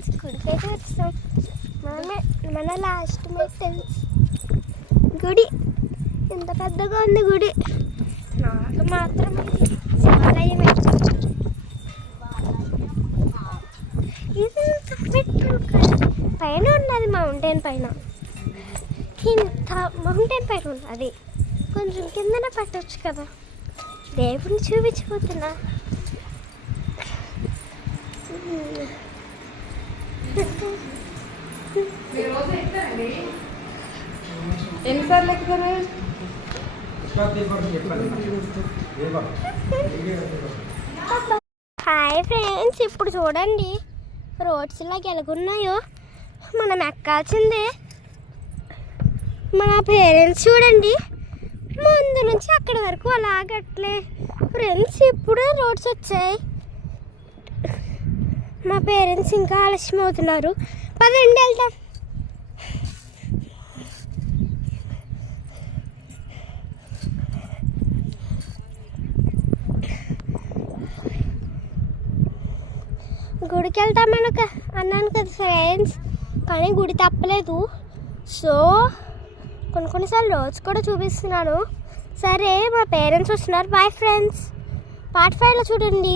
Friends, గుడికైతే వచ్చాం. మన last maintenance గుడి. ఎంత పెద్దగా ఉంది గుడి. నాకు మాత్రం శివాలయం ఇది పైన ఉన్నది, మౌంటైన్ పైన. కింద మౌంటైన్ పైన ఉన్నది, కొంచెం కిందన పట్టవచ్చు కదా. దేవుడిని చూపించిపోతున్నా. ఎన్నిసార్లు ఎక్కుతారు? హాయ్ ఫ్రెండ్స్, ఇప్పుడు చూడండి రోడ్స్ ఇలాగ ఎలాగున్నాయో. మనం ఎక్కాల్సిందే. మన పేరెంట్స్ చూడండి ముందు నుంచి అక్కడి వరకు అలాగట్లే. ఫ్రెండ్స్, ఇప్పుడే రోడ్స్ వచ్చాయి. మా పేరెంట్స్ ఇంకా ఆలస్యం అవుతున్నారు. పదండి వెళ్తాం. గుడికి వెళ్తామని అన్నాను కదా ఫ్రెండ్స్, కానీ గుడి తప్పలేదు. సో కొన్నిసార్లు రోజు కూడా చూపిస్తున్నాను. సరే, మా పేరెంట్స్ వస్తున్నారు. Bye friends. పార్ట్ 5లో చూడండి.